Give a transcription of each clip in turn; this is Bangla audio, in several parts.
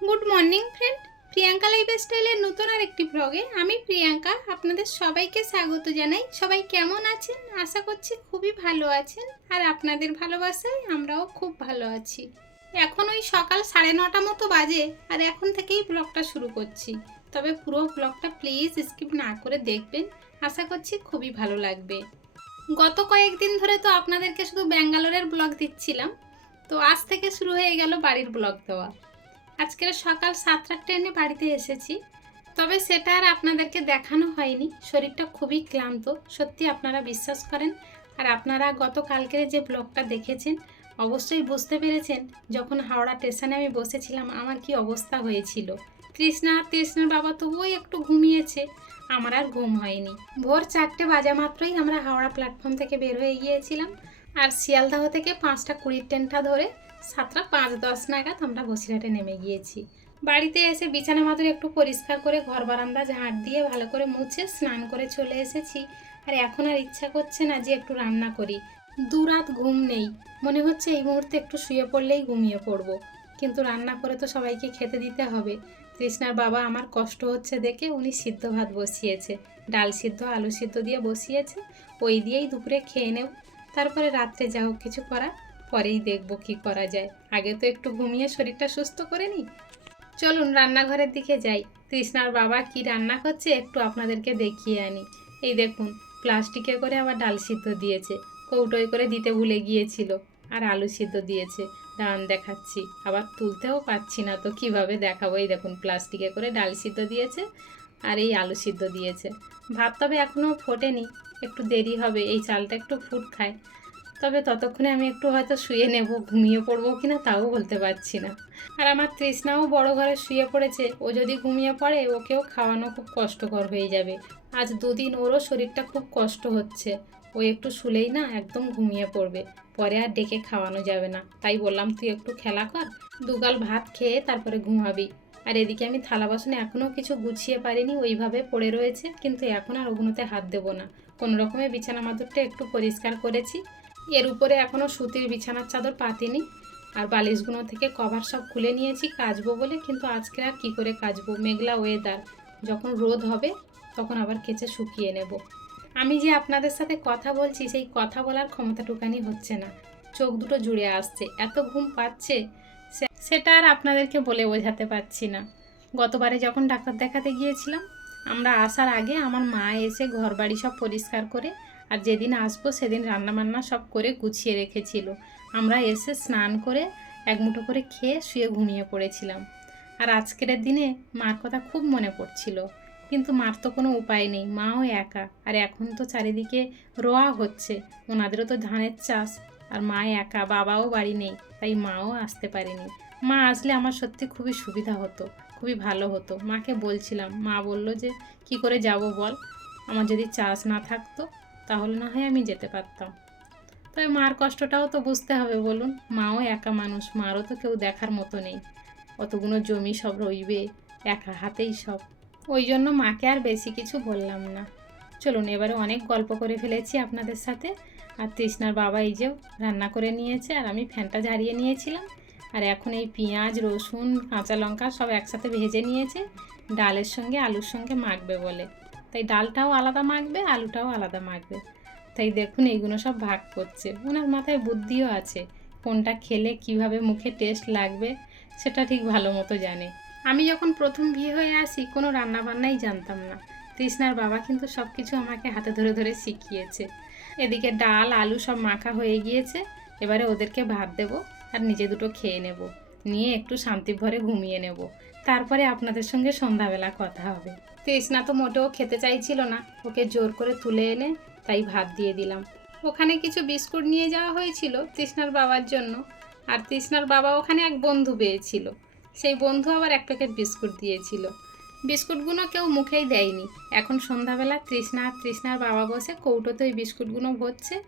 Good morning friend Priyanka life স্টাইলের নতুন আর একটি ব্লগে আমি প্রিয়াঙ্কা আপনাদের সবাইকে স্বাগত জানাই। সবাই কেমন আছেন? আশা করছি খুবই ভালো আছেন। আর আপনাদের ভালোবাসায় আমরাও খুব ভালো আছি। এখন ওই সকাল সাড়ে নটা মতো বাজে আর এখন থেকেই ব্লগটা শুরু করছি। তবে পুরো ব্লগটা প্লিজ স্কিপ না করে দেখবেন। আশা করছি খুবই ভালো লাগবে। গত কয়েকদিন ধরে তো আপনাদেরকে শুধু ব্যাঙ্গালোরের ব্লগ দিচ্ছিলাম তো আজ থেকে শুরু হয়ে গেল বাড়ির ব্লগ দেওয়া। আজকের সকাল সাতটার ট্রেনে বাড়িতে এসেছি। তবে সেটা আর আপনাদেরকে দেখানো হয়নি। শরীরটা খুবই ক্লান্ত। সত্যি আপনারা বিশ্বাস করেন। আর আপনারা গতকালকের যে ব্লগটা দেখেছেন, অবশ্যই বুঝতে পেরেছেন, যখন হাওড়া স্টেশনে আমি বসেছিলাম, আমার কি অবস্থা হয়েছিল। তৃষ্ণা আর তৃষ্ণার বাবা তবুও একটু ঘুমিয়েছে। আমার আর ঘুম হয়নি। ভোর চারটে বাজা মাত্রই আমরা হাওড়া প্ল্যাটফর্ম থেকে বের হয়ে গিয়েছিলাম। আর শিয়ালদাহ থেকে পাঁচটা কুড়ির ট্রেনটা ধরে সাতটা পাঁচ দশ নাগাদ আমরা বসিরহাটে নেমে গিয়েছি। বাড়িতে এসে বিছানা মাদুর একটু পরিষ্কার করে ঘর বারান্দা ঝাঁট দিয়ে ভালো করে মুছে স্নান করে চলে এসেছি। আর এখন আর ইচ্ছা করছে না যে একটু রান্না করি। দু রাত ঘুম নেই। মনে হচ্ছে এই মুহূর্তে একটু শুয়ে পড়লেই ঘুমিয়ে পড়ব। কিন্তু রান্না করে তো সবাইকে খেতে দিতে হবে। তৃষ্ণার বাবা আমার কষ্ট হচ্ছে দেখে উনি সিদ্ধ ভাত বসিয়েছে। ডাল সিদ্ধ, আলু সিদ্ধ দিয়ে বসিয়েছে। ওই দিয়েই দুপুরে খেয়ে নেব। তারপরে রাত্রে যা হোক কিছু করা। পরেই দেখব কি করা যায়। আগে তো একটু ঘুমিয়ে শরীরটা সুস্থ করে নিই। চলুন রান্নাঘরের দিকে যাই। তৃষ্ণার বাবা কি রান্না করছে একটু আপনাদেরকে দেখিয়ে আনি। এই দেখুন, প্লাস্টিকে করে আবার ডাল সিদ্ধ দিয়েছে। কৌটোয় করে দিতে ভুলে গিয়েছিল। আর আলু সিদ্ধ দিয়েছে। দাঁড়ান দেখাচ্ছি। আবার তুলতেও পাচ্ছি না তো কীভাবে দেখাবো? এই দেখুন, প্লাস্টিকে করে ডাল সিদ্ধ দিয়েছে আর এই আলু সিদ্ধ দিয়েছে। ভাত তবে এখনও ফোটেনি। একটু দেরি হবে। এই চালটা একটু ফুট খায়। তবে ততক্ষণে আমি একটু হয়তো শুয়ে নেব, ঘুমিয়ে পড়ব কিনা তাও বলতে পারছি না। আর আমার তৃষ্ণাও বড় ঘরে শুয়ে পড়েছে, ও যদি ঘুমিয়ে পড়ে ওকেও খাওয়ানো খুব কষ্টকর হয়ে যাবে। আজ দুদিন ওরও শরীরটা খুব কষ্ট হচ্ছে, ও একটু শুলেই না একদম ঘুমিয়ে পড়বে, পরে আর ডেকে খাওয়ানো যাবে না। তাই বললাম, তুই একটু খেলা কর, দুগাল ভাত খেয়ে তারপরে ঘুমাবি। আর এদিকে আমি থালা বাসনে এখনও কিছু গুছিয়ে পারিনি, ওইভাবে পড়ে রয়েছে, কিন্তু এখন আর ওগুলোতে হাত দেবো না। কোনো রকমের বিছানা মাদুরটা একটু পরিষ্কার করেছি এর উপরে এখনও সুতির বিছানার চাদর পাতিনি আর বালিশগুলো থেকে কভার সব খুলে নিয়েছি কাচবো বলে, কিন্তু আজকে আর কি করে কাচবো? মেঘলা ওয়েদার যখন রোদ হবে, তখন আবার কেচে শুকিয়ে নেব। আমি যে আপনাদের সাথে কথা বলছি, সেই কথা বলার ক্ষমতাটুকানি হচ্ছে না। চোখ দুটো জুড়ে আসছে। এত ঘুম পাচ্ছে সেটা আর আপনাদেরকে বলে বোঝাতে পারছি না। গতবারে যখন ডাক্তার দেখাতে গিয়েছিলাম, আমরা আসার আগে আমার মা এসে ঘর বাড়ি সব পরিষ্কার করে আর যেদিন আসব সেদিন রান্নাবান্না সব করে গুছিয়ে রেখেছিল। আমরা এসে স্নান করে এক মুঠো করে খেয়ে শুয়ে ঘুমিয়ে পড়েছিলাম। আর আজকের দিনে মার কথা খুব মনে পড়ছিল। কিন্তু মার তো কোনো উপায় নেই, মাও একা। আর এখন তো চারিদিকে রোয়া হচ্ছে, ওনাদেরও তো ধানের চাষ। আর মা একা, বাবাও বাড়ি নেই, তাই মাও আসতে পারেনি। মা আসলে আমার সত্যি খুবই সুবিধা হতো, খুবই ভালো হতো। মাকে বলছিলাম, মা বলল যে, কি করে যাব বল? আমার যদি চাষ না থাকতো তাহলে না হয় আমি যেতে পারতাম। তবে মার কষ্টটাও তো বুঝতে হবে বলুন। মাও একা মানুষ, মারও তো কেউ দেখার মতো নেই। অতগুলো জমি সব রইবে, একা হাতেই সব। ওই জন্য মাকে আর বেশি কিছু বললাম না। চলুন, এবারে অনেক গল্প করে ফেলেছি আপনাদের সাথে। আর তৃষ্ণার বাবা এই যে রান্না করে নিয়েছে, আর আমি ফ্যানটা ঝারিয়ে নিয়েছিলাম। আর এখন এই পেঁয়াজ, রসুন, কাঁচা লঙ্কা সব একসাথে ভেজে নিয়েছে। ডালের সঙ্গে আলুর সঙ্গে মাখবে বলে। তাই ডালটাও আলাদা মাখবে, আলুটাও আলাদা মাখবে। তাই দেখুন এইগুলো সব ভাগ করছে। ওনার মাথায় বুদ্ধিও আছে, কোনটা খেলে কীভাবে মুখে টেস্ট লাগবে সেটা ঠিক ভালো মতো জানে। আমি যখন প্রথম বিয়ে হয়ে আসি, কোনো রান্নাবান্নাই জানতাম না। তৃষ্ণার বাবা কিন্তু সব কিছু আমাকে হাতে ধরে ধরে শিখিয়েছে। এদিকে ডাল, আলু সব মাখা হয়ে গিয়েছে, এবারে ওদেরকে ভাত দেব আর নিজে দুটো খেয়ে নেব। নিয়ে একটু শান্তি ভরে ঘুমিয়ে নেব। তারপরে আপনাদের সঙ্গে সন্ধ্যাবেলা কথা হবে। তৃষ্ণা তো মোটেও খেতে চাইছিল না। ওকে জোর করে তুলে এনে তাই ভাত দিয়ে দিলাম। ওখানে কিছু বিস্কুট নিয়ে যাওয়া হয়েছিল তৃষ্ণার বাবার জন্য। আর তৃষ্ণার বাবা ওখানে এক বন্ধু পেয়েছিল। সেই বন্ধু আবার এক প্যাকেট বিস্কুট দিয়েছিল। বিস্কুটগুলো কেউ মুখেই দেয়নি। এখন সন্ধ্যাবেলা তৃষ্ণা আর তৃষ্ণার বাবা বসে কৌটোতে ওই বিস্কুটগুলো ভরছে।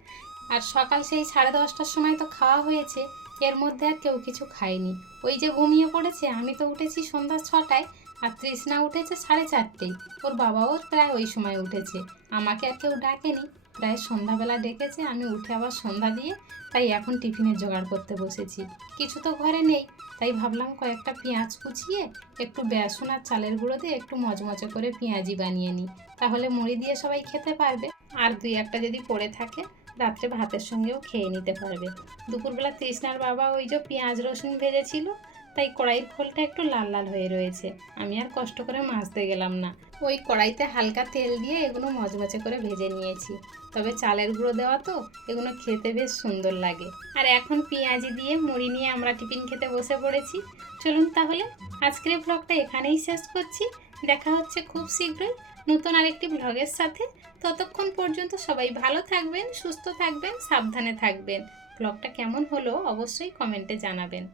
আর সকাল সেই সাড়ে দশটার সময় তো খাওয়া হয়েছে। এর মধ্যে আর কেউ কিছু খায়নি। ওই যে ঘুমিয়ে পড়েছে, আমি তো উঠেছি সন্ধ্যা ছটায় আর তৃষ্ণা উঠেছে সাড়ে চারটেই ওর বাবাও প্রায় ওই সময় উঠেছে। আমাকে আর কেউ ডাকেনি। প্রায় সন্ধ্যাবেলা ডেকেছে, আমি উঠে আবার সন্ধ্যা দিয়ে তাই এখন টিফিনের জোগাড় করতে বসেছি। কিছু তো ঘরে নেই, তাই ভাবলাম কয়েকটা পেঁয়াজ কুচিয়ে একটু বেসন আর চালের গুঁড়ো দিয়ে একটু মচমচে করে পেঁয়াজি বানিয়ে নিই। তাহলে মুড়ি দিয়ে সবাই খেতে পারবে। আর দুই একটা যদি পড়ে থাকে রাত্রে ভাতের সঙ্গেও খেয়ে নিতে পারবে। দুপুরবেলা তৃষ্ণার বাবা ওই যে পেঁয়াজ, রসুন ভেজেছিল, তাই কড়াইয়ের খোলটা একটু লাল লাল হয়ে রয়েছে। আমি আর কষ্ট করে মাজতে গেলাম না। ওই কড়াইতে হালকা তেল দিয়ে এগুলো মচমচে করে ভেজে নিয়েছি। তবে চালের গুঁড়ো দেওয়া তো, এগুলো খেতে বেশ সুন্দর লাগে। আর এখন পেঁয়াজি দিয়ে মুড়ি নিয়ে আমরা টিফিন খেতে বসে পড়েছি। চলুন তাহলে, আজকের ব্লগটা এখানেই শেষ করছি। দেখা হচ্ছে খুব শীঘ্রই। নতুন আরেকটি ব্লগের সাথে ততক্ষণ পর্যন্ত সবাই ভালো থাকবেন, সুস্থ থাকবেন, সাবধানে থাকবেন। ব্লগটা কেমন হলো অবশ্যই কমেন্টে জানাবেন।